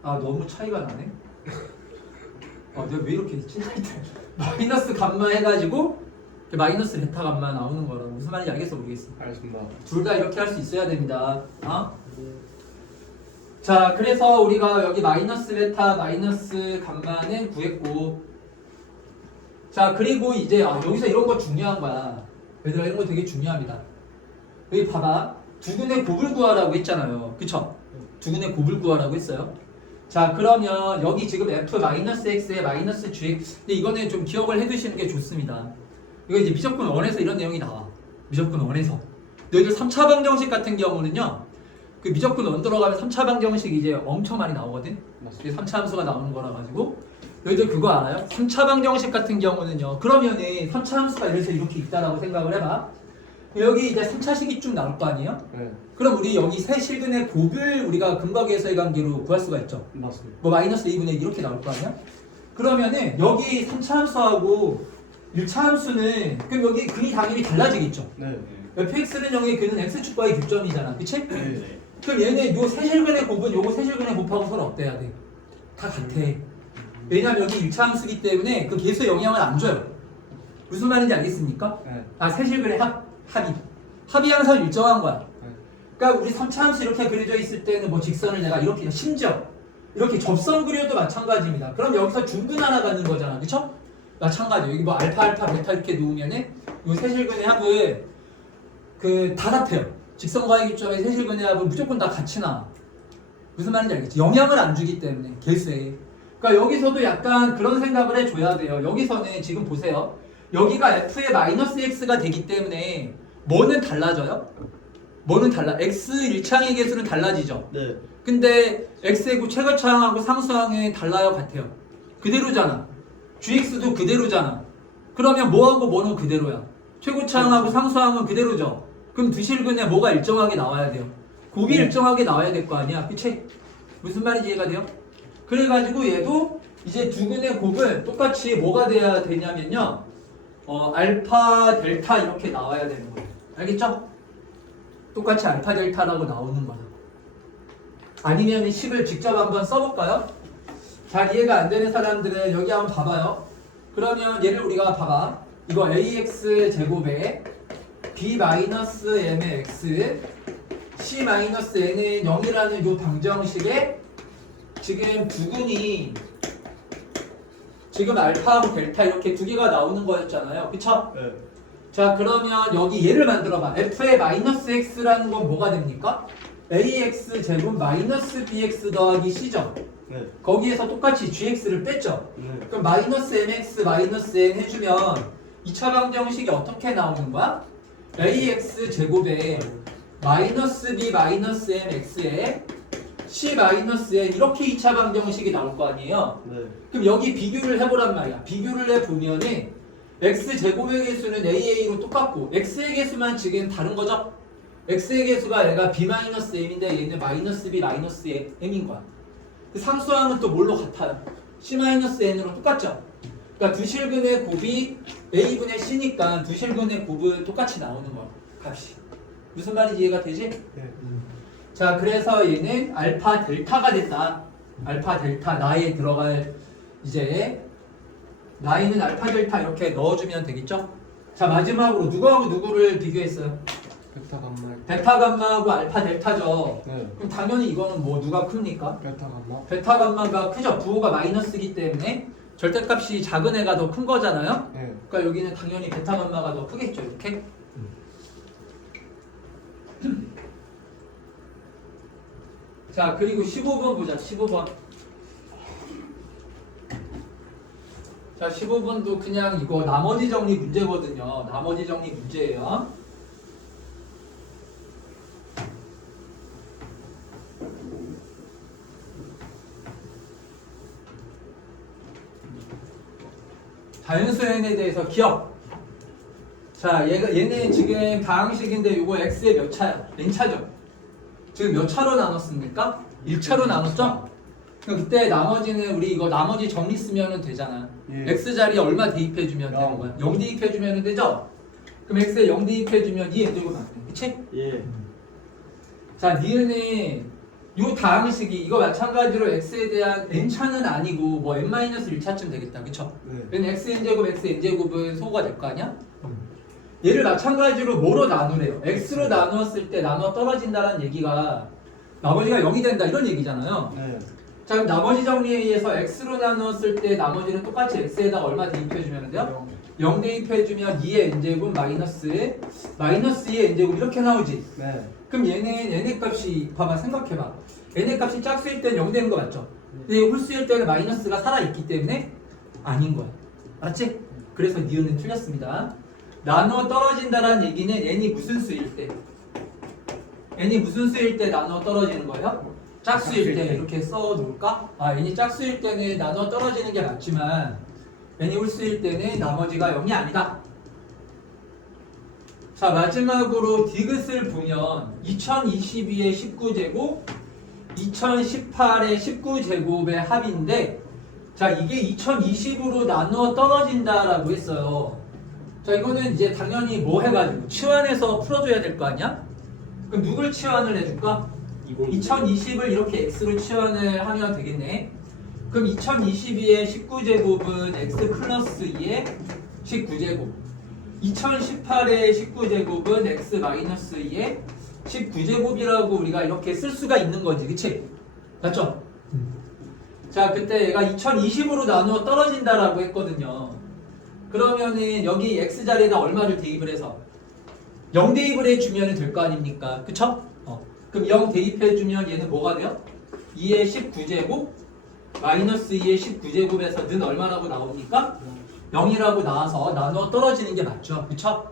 아 너무 차이가 나네. 내가 왜 이렇게 했지? 마이너스 감마 해가지고 마이너스 베타 감마 나오는 거라고. 무슨 말인지 알겠어 모르겠어. 알겠습니다. 둘 다 이렇게 할 수 있어야 됩니다. 자 그래서 우리가 여기 마이너스 베타 마이너스 감마는 구했고 자 그리고 이제 여기서 이런 거 중요한 거야. 얘들아 이런 거 되게 중요합니다. 여기 봐봐. 두근의 곱을 구하라고 했잖아요. 그쵸? 두근의 곱을 구하라고 했어요. 자 그러면 여기 지금 f-x에 마이너스 gx 근데 이거는 좀 기억을 해두시는 게 좋습니다. 이거 이제 미적분 원에서 이런 내용이 나와. 미적분 원에서 너희들 3차 방정식 같은 경우는요 그 미적분 원 들어가면 3차 방정식이 이제 엄청 많이 나오거든. 3차 함수가 나오는 거라 가지고 너희들 그거 알아요? 3차 방정식 같은 경우는요 그러면은 3차 함수가 이렇게 있다라고 생각을 해봐. 여기 이제 3차식이 쭉 나올 거 아니에요? 네. 그럼 우리 여기 세 실근의 곱을 우리가 근각에서의 관계로 구할 수가 있죠. 맞습니다. 뭐 마이너스 2분의 1 이렇게 나올 거 아니야? 그러면은 여기 3차 함수하고 1차 함수는 그럼 여기 근이 당연히 달라지겠죠. 네. fx는 0의 근은 x축과의 교점이잖아. 그치? 네. 그럼 얘네 요 세 실근의 곱은 요거 세 실근의 곱하고 서로 어때야 돼? 다 같아. 왜냐면 여기 1차 함수기 때문에 그 계수에 영향을 안 줘요. 무슨 말인지 알겠습니까? 네. 세 실근의 합이 항상 일정한 거야. 네. 그러니까 우리 3차 함수 이렇게 그려져 있을 때는 뭐 직선을 내가 이렇게 심지어 이렇게 접선 그려도 마찬가지입니다. 그럼 여기서 중근 하나 갖는 거잖아. 그쵸? 마찬가지. 여기 뭐 알파, 베타 이렇게 놓으면은 요 세실근의 합을 다 같아요. 직선과의 교점의 세실근의 합은 무조건 다 같이 나와. 무슨 말인지 알겠지? 영향을 안 주기 때문에 계수에. 그러니까 여기서도 약간 그런 생각을 해줘야 돼요. 여기서는 지금 보세요. 여기가 f의 마이너스 x가 되기 때문에 뭐는 달라져요? 뭐는 달라? x 1창의 개수는 달라지죠. 네. 근데 x의 최고차항하고 상수항은 달라요, 같아요. 그대로잖아. gx도 그대로잖아. 그러면 뭐하고 뭐는 그대로야. 최고차항하고 상수항은 그대로죠. 그럼 두 실근에 뭐가 일정하게 나와야 돼요. 곱이 일정하게 나와야 될 거 아니야. 그치? 무슨 말인지 이해가 돼요? 그래가지고 얘도 이제 두 근의 곱은 똑같이 뭐가 돼야 되냐면요. 알파, 델타 이렇게 나와야 되는 거예요. 알겠죠? 똑같이 알파, 델타라고 나오는 거야. 아니면 10을 직접 한번 써볼까요? 잘 이해가 안 되는 사람들은 여기 한번 봐봐요. 그러면 얘를 우리가 봐봐. 이거 ax 제곱에 b-m의 x C-n은 0이라는 요 방정식에 지금 부근이 지금 알파하고 델타 이렇게 두 개가 나오는 거였잖아요. 그쵸? 네. 자 그러면 여기 얘를 만들어봐. f의 마이너스 x라는 건 뭐가 됩니까? ax 제곱 마이너스 bx 더하기 c죠. 네. 거기에서 똑같이 gx를 뺐죠. 네. 그럼 마이너스 mx 마이너스 n 해주면 2차 방정식이 어떻게 나오는 거야? ax 제곱에 마이너스 b 마이너스 m x에 c 마이너스 n 이렇게 2차 방정식이 나올 거 아니에요? 네. 그럼 여기 비교를 해보란 말이야. 비교를 해보면은 x 제곱의 개수는 AA로 똑같고 x의 개수만 지금 다른 거죠? x의 개수가 얘가 b 마이너스 m인데 얘는 마이너스 b 마이너스 m인 거야. 그 상수항은 또 뭘로 같아요? c 마이너스 n으로 똑같죠? 그러니까 두 실근의 곱이 a분의 c니까 두 실근의 곱은 똑같이 나오는 거야. 값이. 무슨 말인지 이해가 되지? 네. 자 그래서 얘는 알파 델타가 됐다. 알파 델타 나에 들어갈 이제 나이는 알파 델타 이렇게 넣어주면 되겠죠? 자 마지막으로 누구하고 누구를 비교했어요? 베타 감마. 베타 감마하고 알파 델타죠. 네. 그럼 당연히 이거는 뭐 누가 큽니까? 베타 감마. 베타 감마가 크죠. 부호가 마이너스이기 때문에 절대값이 작은 애가 더 큰 거잖아요. 네. 그러니까 여기는 당연히 베타 감마가 더 크겠죠. 이렇게. 자 그리고 15번 보자. 15번. 자 15번도 그냥 이거 나머지 정리 문제거든요. 나머지 정리 문제예요. 자연수 n에 대해서 기억. 자 얘는 지금 다항식인데 이거 x의 몇 차야? n차죠. 지금 몇 차로 나눴습니까? 1차로 나눴죠? 그럼 그때 나머지는 우리 이거 나머지 정리 쓰면 되잖아. 예. x 자리에 얼마 대입해주면 되는 영. 거야? 0 대입해주면 되죠? 그럼 x에 0 대입해주면 2n제곱 맞네. 그치? 예. 자 니은은 요 다항식이 이거 마찬가지로 x에 대한 n차는 아니고 뭐 n-1차쯤 되겠다. 그쵸? 네. 얘는 xn제곱 xn제곱은 소호가 될 거 아니야? 얘를 마찬가지로 뭐로 나누래요? x로 나누었을 때 나눠 떨어진다는 얘기가 나머지가 0이 된다 이런 얘기잖아요. 네. 자 그럼 나머지 정리에 의해서 x로 나누었을 때 나머지는 똑같이 x에다가 얼마 대입해주면 돼요? 0 대입해주면 2의 n제곱 마이너스 2의 n제곱 이렇게 나오지? 네. 그럼 얘는 n의 값이 봐봐 생각해봐. n의 값이 짝수일 때는 0 되는 거 맞죠? 근데 홀수일 때는 마이너스가 살아있기 때문에 아닌 거야. 알았지? 그래서 니은은 틀렸습니다. 나누어 떨어진다는 얘기는 n이 무슨 수일 때? n이 무슨 수일 때 나누어 떨어지는 거예요? 짝수일 때 이렇게 써놓을까? 아 n이 짝수일 때는 나누어 떨어지는 게 맞지만 n이 홀수일 때는 나머지가 0이 아니다. 자 마지막으로 디귿을 보면 2022의 19제곱 2018의 19제곱의 합인데 자 이게 2020으로 나누어 떨어진다라고 했어요. 자 이거는 이제 당연히 뭐 해가지고 치환해서 풀어줘야 될 거 아니야? 그럼 누굴 치환을 해줄까? 2020을 이렇게 x로 치환을 하면 되겠네. 그럼 2022의 19제곱은 x 플러스 2의 19제곱 2018의 19제곱은 x 마이너스 2의 19제곱이라고 우리가 이렇게 쓸 수가 있는 거지. 그치? 맞죠? 자 그때 얘가 2020으로 나누어 떨어진다라고 했거든요. 그러면은 여기 x자리에다 얼마를 대입을 해서 0 대입을 해주면 될 거 아닙니까? 그쵸? 그럼 0 대입해주면 얘는 뭐가 돼요? 2의 19제곱 마이너스 2의 19제곱에서 는 얼마라고 나옵니까? 0이라고 나와서 나누어 떨어지는 게 맞죠? 그쵸?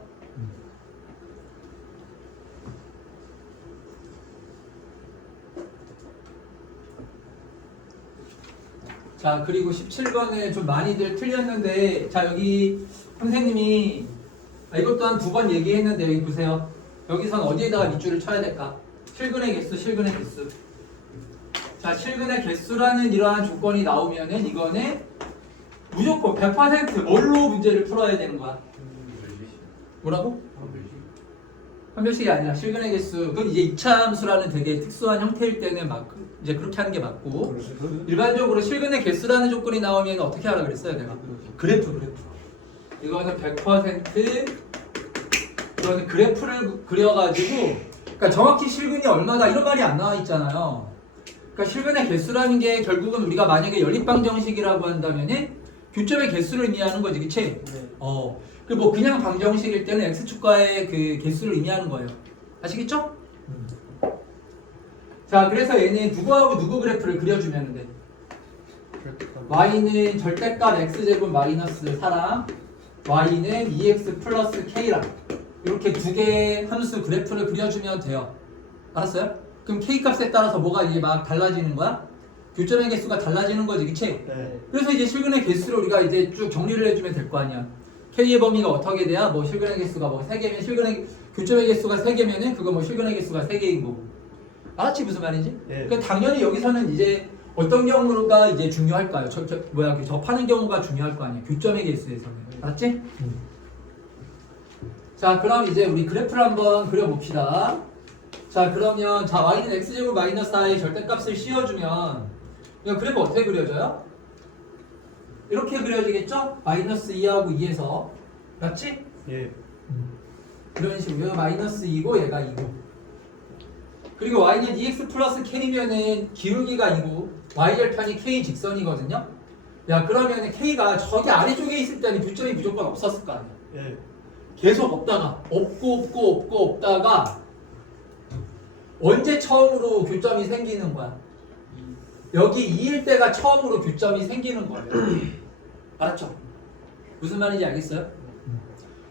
자 그리고 17번에 좀 많이들 틀렸는데 자 여기 선생님이 이것 또한 두 번 얘기했는데 여기 보세요. 여기선 어디에다가 밑줄을 쳐야 될까? 실근의 개수, 실근의 개수. 자 실근의 개수라는 이러한 조건이 나오면은 이거는 무조건 100% 뭘로 문제를 풀어야 되는 거야? 뭐라고? 판별식이 아니라 실근의 개수. 그건 이제 이차함수라는 되게 특수한 형태일 때는 막 이제 그렇게 하는 게 맞고 일반적으로 실근의 개수라는 조건이 나오면 어떻게 하라 그랬어요 내가? 그래프. 이거는 100% 이거는 그래프를 그려가지고 그러니까 정확히 실근이 얼마다 이런 말이 안 나와 있잖아요. 그러니까 실근의 개수라는 게 결국은 우리가 만약에 연립방정식이라고 한다면은 교점의 개수를 의미하는 거지, 그치? 네. 그 뭐 그냥 방정식일 때는 x축과의 그 개수를 의미하는 거예요. 아시겠죠? 자, 그래서 얘는 누구하고 누구 그래프를 그려주면 돼. y는 절대값 x제곱 마이너스 4랑 y는 2x 플러스 k랑 이렇게 두 개의 함수 그래프를 그려주면 돼요. 알았어요? 그럼 k 값에 따라서 뭐가 이제 막 달라지는 거야? 교점의 개수가 달라지는 거지, 그치? 네. 그래서 이제 실근의 개수를 우리가 이제 쭉 정리를 해주면 될 거 아니야. k의 범위가 어떻게 돼야 뭐 실근의 개수가 뭐 3개면 실근의 교점의 개수가 3개면은 그거 뭐 실근의 개수가 3개인 거고. 알았지 무슨 말인지? 네. 그러니까 당연히 여기서는 이제 어떤 경우가 이제 중요할까요? 그 접하는 경우가 중요할 거 아니야. 교점의 개수에서는. 알았지? 자, 그럼 이제 우리 그래프를 한번 그려봅시다. 자, 그러면 자 y는 x제곱 마이너스 4의 절대값을 씌워주면 이거 그래프 어떻게 그려져요? 이렇게 그려지겠죠? 마이너스 2하고 2에서 맞지? 예. 이런 식으로 마이너스 2고 얘가 2고 그리고 y는 2x 플러스 k면은 기울기가 2고 y절편이 k 직선이거든요. 야, 그러면 k가 저기 아래쪽에 있을 때는 교점이 무조건 없었을 거 아니야. 예. 계속 없다가 없다가 언제 처음으로 교점이 생기는 거야? 여기 2일 때가 처음으로 교점이 생기는 거예요. 알았죠? 무슨 말인지 알겠어요?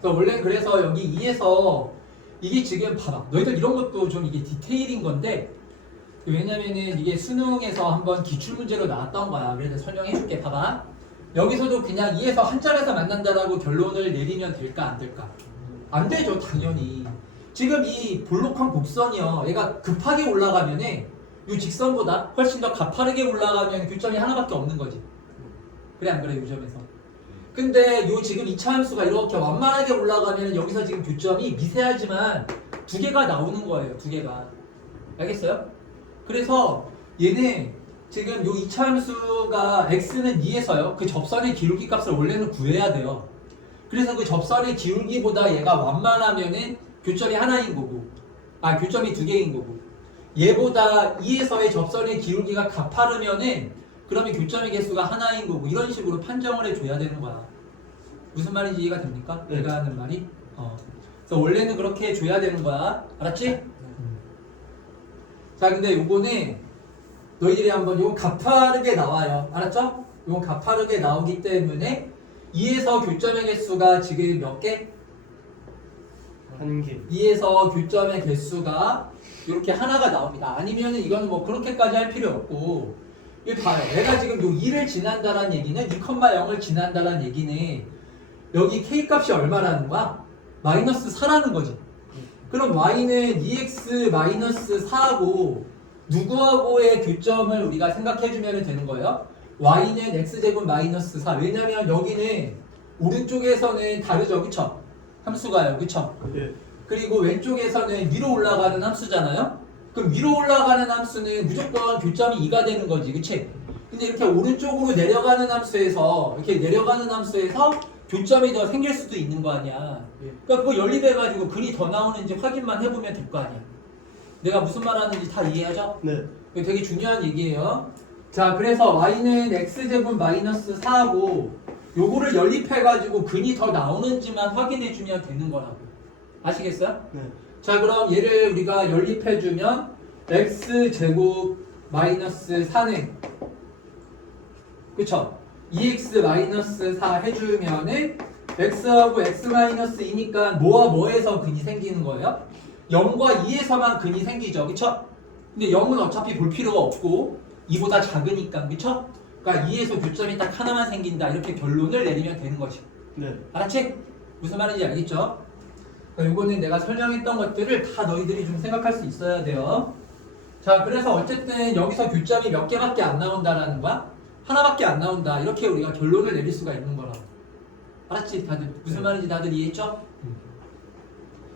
그래서 원래 그래서 여기 2에서 이게 지금 봐봐. 너희들 이런 것도 좀 이게 디테일인 건데 왜냐면은 이게 수능에서 한번 기출문제로 나왔던 거야. 그래서 설명해 줄게. 봐봐. 여기서도 그냥 2에서 한 자리에서 만난다라고 결론을 내리면 될까 안 될까? 안 되죠, 당연히. 지금 이 볼록한 곡선이요. 얘가 급하게 올라가면은 이 직선보다 훨씬 더 가파르게 올라가면 교점이 하나밖에 없는 거지. 그래 안 그래 이 점에서. 근데 요 지금 2차 함수가 이렇게 완만하게 올라가면 여기서 지금 교점이 미세하지만 두 개가 나오는 거예요. 두 개가. 알겠어요? 그래서 얘는 지금 요 2차 함수가 x는 2에서요. 그 접선의 기울기 값을 원래는 구해야 돼요. 그래서 그 접선의 기울기보다 얘가 완만하면은 교점이 하나인 거고 교점이 두 개인 거고 얘보다 2에서의 접선의 기울기가 가파르면은 그러면 교점의 개수가 하나인 거고 이런 식으로 판정을 해줘야 되는 거야. 무슨 말인지 이해가 됩니까? 네. 내가 하는 말이? 그래서 원래는 그렇게 해줘야 되는 거야. 알았지? 자, 근데 요거는 너희들이 한번 요거 가파르게 나와요. 알았죠? 요거 가파르게 나오기 때문에 2에서 교점의 개수가 지금 몇 개? 1개. 2에서 교점의 개수가 이렇게 하나가 나옵니다. 아니면은 이거는 뭐 그렇게까지 할 필요 없고 이거 봐요. 얘가 지금 요 2를 지난다라는 얘기는 2,0을 지난다라는 얘기는 여기 k 값이 얼마라는 거야? 마이너스 4라는 거지. 그럼 y는 2x 마이너스 4하고 누구하고의 교점을 우리가 생각해주면 되는 거예요. y는 x제곱 마이너스 4. 왜냐면 여기는 오른쪽에서는 다르죠, 그쵸? 함수가요, 그쵸? 예. 그리고 왼쪽에서는 위로 올라가는 함수잖아요. 그럼 위로 올라가는 함수는 무조건 교점이 2가 되는 거지, 그치? 근데 이렇게 오른쪽으로 내려가는 함수에서 교점이 더 생길 수도 있는 거 아니야. 그러니까 그거 연립해가지고 글이 더 나오는지 확인만 해보면 될 거 아니야. 내가 무슨 말 하는지 다 이해하죠? 네. 이거 되게 중요한 얘기예요. 자, 그래서 y는 x제곱 마이너스 4하고 요거를 연립해가지고 근이 더 나오는지만 확인해주면 되는 거라고. 아시겠어요? 네. 자, 그럼 얘를 우리가 연립해주면 x제곱 마이너스 4는 그쵸? 2x 마이너스 4 해주면은 x하고 x 마이너스 2니까 뭐와 뭐에서 근이 생기는 거예요? 0과 2에서만 근이 생기죠, 그쵸? 근데 0은 어차피 볼 필요가 없고 2보다 작으니까, 그쵸? 그러니까 2에서 교점이 딱 하나만 생긴다 이렇게 결론을 내리면 되는 거지. 네. 알았지? 무슨 말인지 알겠죠? 그러니까 요거는 내가 설명했던 것들을 다 너희들이 좀 생각할 수 있어야 돼요. 자, 그래서 어쨌든 여기서 교점이 몇 개밖에 안 나온다라는 거야? 하나밖에 안 나온다. 이렇게 우리가 결론을 내릴 수가 있는 거라고. 알았지? 다들 무슨 말인지 다들 이해했죠?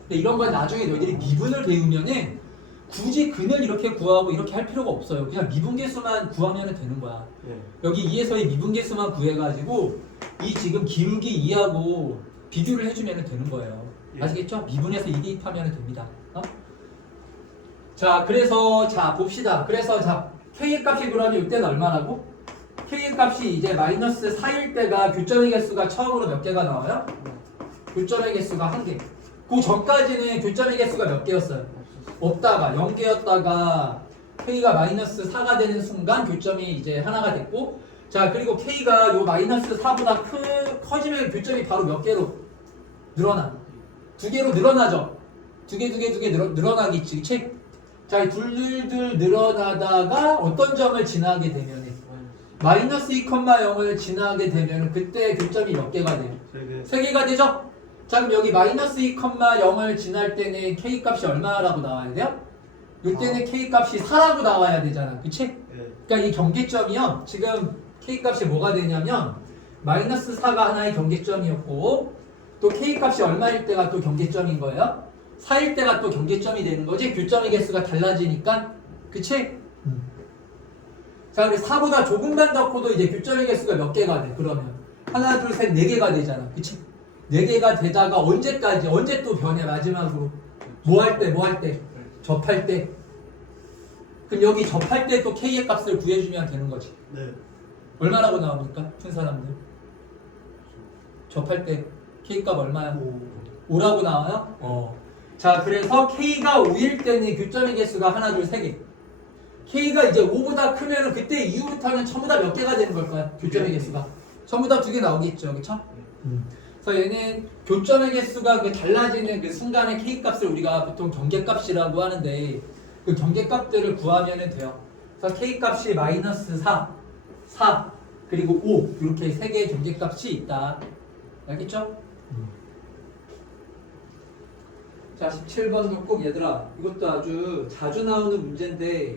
근데 이런 건 나중에 너희들이 미분을 배우면은 굳이 근을 이렇게 구하고 이렇게 할 필요가 없어요. 그냥 미분계수만 구하면 되는 거야. 네. 여기 2에서의 미분계수만 구해가지고 이 지금 기울기 2하고 비교를 해주면 되는 거예요. 예. 아시겠죠? 미분해서 2 대입하면 됩니다. 자, 그래서 자 봅시다. 그래서 자 K의 값이 그러면 이때는 얼마라고? K의 값이 이제 마이너스 4일 때가 교점의 개수가 처음으로 몇 개가 나와요? 교점의 개수가 1개. 그 전까지는 교점의 개수가 몇 개였어요? 없다가 0개였다가 K가 마이너스 4가 되는 순간 교점이 이제 하나가 됐고, 자 그리고 K가 요 마이너스 4보다 커지면 교점이 바로 몇 개로 늘어나? 2개로 늘어나죠? 2개 늘어나겠지, 그치? 자, 둘둘둘 늘어나다가 어떤 점을 지나게 되면 마이너스 2,0을 지나게 되면 그때 교점이 몇 개가 돼요? 3개가 되죠? 자, 그럼 여기 마이너스 2,0을 지날 때는 K 값이 얼마라고 나와야 돼요? 이때는 K 값이 4라고 나와야 되잖아, 그치? 그러니까 이 경계점이요, 지금 K 값이 뭐가 되냐면 마이너스 4가 하나의 경계점이었고, 또 K 값이 얼마일 때가 또 경계점인 거예요? 4일 때가 또 경계점이 되는 거지. 교점의 개수가 달라지니까, 그치? 자, 그래서 4보다 조금만 더 커도 이제 교점의 개수가 몇 개가 돼? 그러면 하나, 둘, 셋, 4개가 되잖아, 그치? 4개가 되다가 언제까지? 언제 또 변해? 마지막으로 뭐 할 때? 접할 때. 그럼 여기 접할 때 또 K의 값을 구해주면 되는 거지. 네. 얼마라고 나옵니까? 큰 사람들 접할 때 K 값 얼마야? 5라고 나와요? 자, 그래서 K가 5일 때는 교점의 개수가 하나, 둘, 3개. K가 이제 5보다 크면은 그때 이후부터는 전부 다 몇 개가 되는 걸까요? 교점의 개수가 전부 다 2개 나오겠죠, 그렇죠? 그래서 얘는 교점의 개수가 그 달라지는 그 순간의 K 값을 우리가 보통 경계값이라고 하는데, 그 경계값들을 구하면 돼요. 그래서 K 값이 마이너스 4, 그리고 5 이렇게 3개의 경계값이 있다. 알겠죠? 자, 17번도 꼭 얘들아, 이것도 아주 자주 나오는 문제인데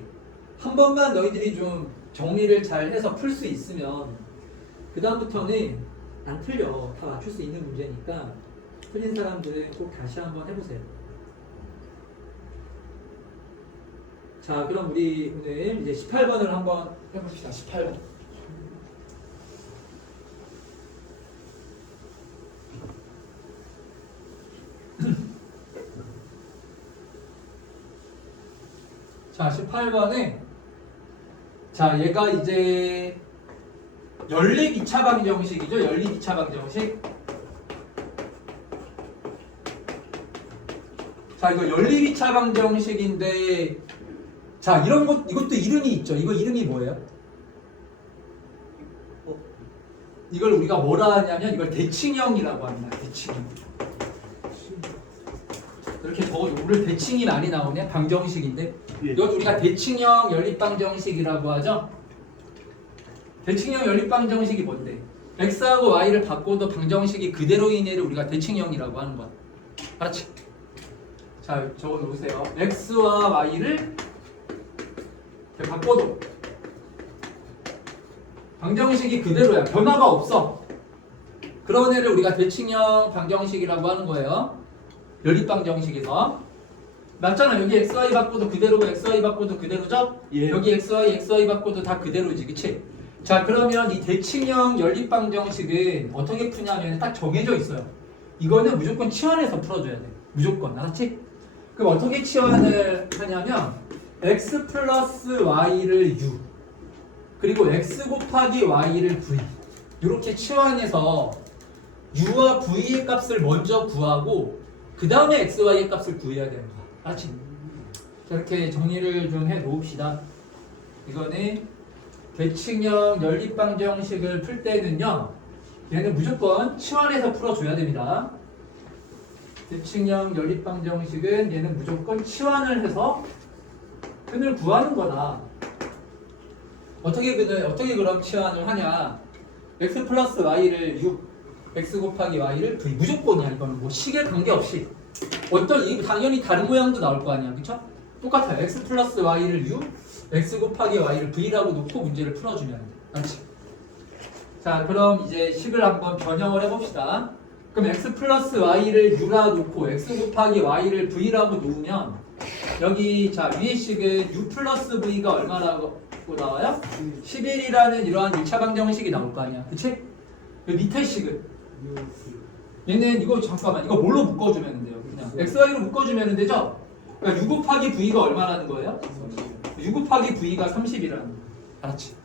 한 번만 너희들이 좀 정리를 잘 해서 풀 수 있으면 그 다음부터는 안 틀려. 다 맞출 수 있는 문제니까 틀린 사람들은 꼭 다시 한번 해보세요. 자, 그럼 우리 오늘 이제 18번을 한번 해봅시다. 18번. 자, 18번에 자, 얘가 이제 연립 2차 방정식이죠. 연립 2차 방정식. 자, 이거 연립 2차 방정식인데, 자, 이런 것, 이것도 이름이 있죠. 이거 이름이 뭐예요? 이걸 우리가 뭐라 하냐면 이걸 대칭형이라고 합니다. 대칭형. 이렇게 적어도 오늘 대칭이 많이 나오네. 방정식인데 이것 우리가 대칭형 연립방정식이라고 하죠. 대칭형 연립방정식이 뭔데? x하고 y를 바꿔도 방정식이 그대로인 애를 우리가 대칭형이라고 하는 거야. 알았지? 자, 적어 놓으세요. x와 y를 이렇게 바꿔도 방정식이 그대로야. 변화가 없어. 그런 애를 우리가 대칭형 방정식이라고 하는 거예요. 연립방정식에서. 맞잖아. 여기 xy 바꿔도 그대로고 xy 바꿔도 그대로죠? 예. 여기 xy 바꿔도 다 그대로지, 그치? 자, 그러면 이 대칭형 연립방정식은 어떻게 푸냐면 딱 정해져 있어요. 이거는 무조건 치환해서 풀어줘야 돼. 무조건. 알았지? 그럼 어떻게 치환을 하냐면 x 플러스 y를 u 그리고 x 곱하기 y를 v 이렇게 치환해서 u와 v의 값을 먼저 구하고 그 다음에 x, y의 값을 구해야 되는 거야. 알았지? 자, 이렇게 정리를 좀 해 놓읍시다. 이거는 대칭형 연립방정식을 풀 때는요, 얘는 무조건 치환해서 풀어줘야 됩니다. 대칭형 연립방정식은 얘는 무조건 치환을 해서 근을 구하는 거다. 어떻게 그럼 치환을 하냐? x 플러스 y를 6, x 곱하기 y를 v. 무조건이야. 이거는 뭐 식에 관계없이 당연히 다른 모양도 나올 거 아니야, 그쵸? 똑같아요. x 플러스 y를 6, x 곱하기 y를 v라고 놓고 문제를 풀어주면 돼. 알지? 자, 그럼 이제 식을 한번 변형을 해봅시다. 그럼 x 플러스 y를 u라 놓고 x 곱하기 y를 v라고 놓으면 여기 자 위의 식은 u 플러스 v가 얼마라고 나와요? 11이라는 이러한 1차 방정식이 나올 거 아니야, 그치? 그 밑에 식은 얘는 이거 잠깐만 이거 뭘로 묶어주면 돼요? 그냥 xy로 묶어주면 되죠? 그러니까 6 곱하기 V가 얼마라는 거예요? 6 곱하기 V가 30이라는 거예요. 알았지?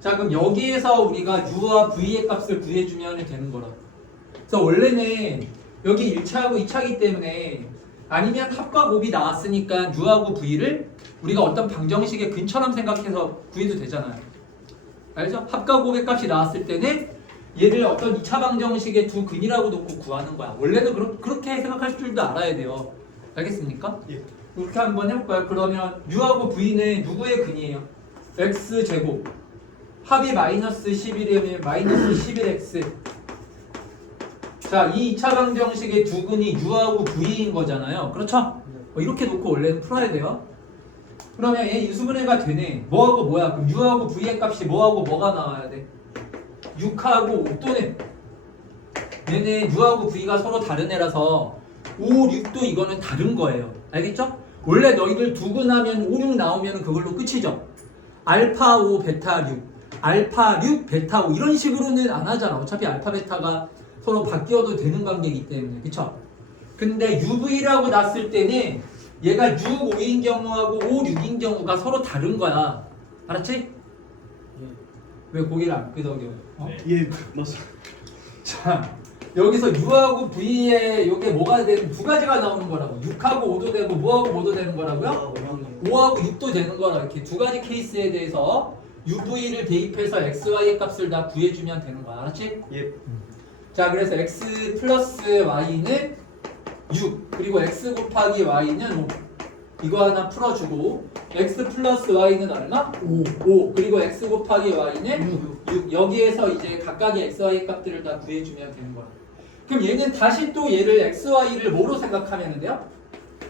자, 그럼 여기에서 우리가 U와 V의 값을 구해주면 되는 거라. 그래서 원래는 여기 1차하고 2차이기 때문에 아니면 합과 곱이 나왔으니까 U하고 V를 우리가 어떤 방정식의 근처럼 생각해서 구해도 되잖아요. 알죠? 합과 곱의 값이 나왔을 때는 얘를 어떤 2차 방정식의 두 근이라고 놓고 구하는 거야. 원래는 그렇게 생각할 줄도 알아야 돼요. 알겠습니까? 예. 이렇게 한번 해볼까요? 그러면 U하고 V는 누구의 근이에요? X제곱 합이 마이너스 11이면 마이너스 11X. 자, 이 2차 방정식의 두 근이 U하고 V인 거잖아요. 그렇죠? 이렇게 놓고 원래는 풀어야 돼요. 그러면 얘 인수분해가 되네. 뭐하고 뭐야? 그럼 U하고 V의 값이 뭐하고 뭐가 나와야 돼? 6하고 5 또는 얘는 U하고 V가 서로 다른 애라서 5, 6도 이거는 다른 거예요. 알겠죠? 원래 너희들 두근하면 5, 6 나오면 그걸로 끝이죠. 알파 5, 베타 6 알파 6, 베타 5 이런 식으로는 안 하잖아. 어차피 알파, 베타가 서로 바뀌어도 되는 관계이기 때문에. 그쵸? 근데 UV라고 났을 때는 얘가 6, 5인 경우하고 5, 6인 경우가 서로 다른 거야. 알았지? 왜 고개를 안 끄덕여? 어? 예, 맞습니다. 자, 여기서 U하고 V에 이게 뭐가 되는 두 가지가 나오는 거라고. 6하고 5도 되고 뭐하고 뭐도 되는 거라고요? 5하고 6도 되는 거라. 이렇게 두 가지 케이스에 대해서 UV를 대입해서 XY의 값을 다 구해주면 되는 거야. 알았지? 예. 자, 그래서 X 플러스 Y는 6 그리고 X 곱하기 Y는 5 이거 하나 풀어주고 X 플러스 Y는 얼마? 5 그리고 X 곱하기 Y는 6 여기에서 이제 각각의 XY 값들을 다 구해주면 되는 거야. 그럼 얘는 다시 또 얘를 XY를 뭐로 생각하면 돼요?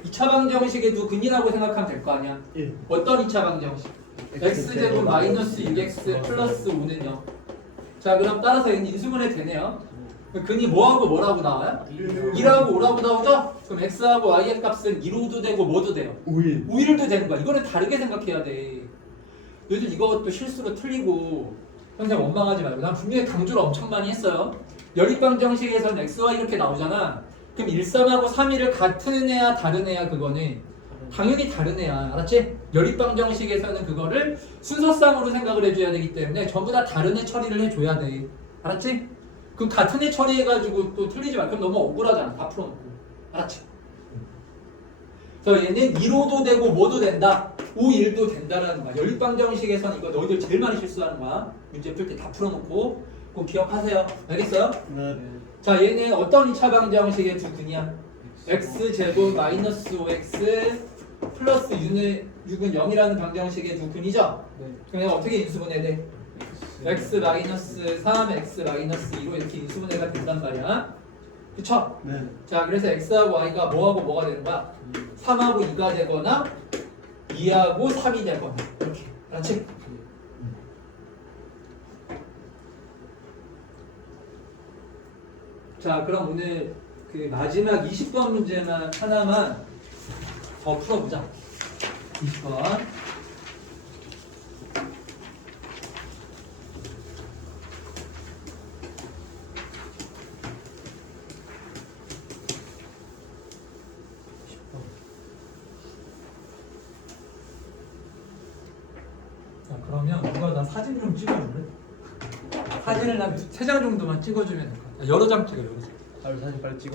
2차 방정식의 두 근이라고 생각하면 될 거 아니야. 예. 어떤 2차 방정식? X제곱 마이너스 6X 플러스 5는요. 자, 그럼 따라서 얘는 인수분해 되네요. 근이 뭐하고 뭐라고 나와요? 2하고 5라고 나오죠? 그럼 X하고 Y의 값은 2로도 되고 뭐도 돼요? 5일. 5일도 되는 거야. 이거는 다르게 생각해야 돼. 요즘 이것도 실수로 틀리고 선생님 원망하지 말고. 난 분명히 강조를 엄청 많이 했어요. 연립방정식에서는 XY 이렇게 나오잖아. 그럼 1, 3하고 3, 1을 같은 애야 다른 애야 그거는 당연히 다른 애야. 알았지? 연립방정식에서는 그거를 순서상으로 생각을 해줘야 되기 때문에 전부 다 다른 애 처리를 해줘야 돼. 알았지? 그럼 같은 애 처리해가지고 또 틀리지 마. 그럼 너무 억울하잖아. 다 풀어놓고. 알았지? 그래서 얘는 2로도 되고 뭐도 된다. 5, 1도 된다라는 거야. 연립방정식에서는 이거 너희들 제일 많이 실수하는 거야. 문제 풀 때 다 풀어놓고 꼭 기억하세요. 알겠어요? 네. 자, 얘는 어떤 2차 방정식의 두 근이야? X제곱 마이너스 5X 플러스 6은 0이라는 방정식의 두 근이죠? 그럼 얘가 어떻게 인수분해 돼? X 마이너스 3, X 마이너스 2로 이렇게 인수분해가 된단 말이야. 그쵸? 네. 자, 그래서 X하고 Y가 뭐하고 뭐가 되는 거야? 3하고 2가 되거나 2하고 3이 되거나 이렇게. 알았지? 자, 그럼 오늘 그 마지막 20번 문제만 하나만 더 풀어보자. 20번. 자, 그러면 누가 나 사진 좀 찍어줄래? 사진을 한 3장 정도만 찍어주면 될 것 같아. 여러 장 찍어, 여러 장. 사진 빨리 찍어.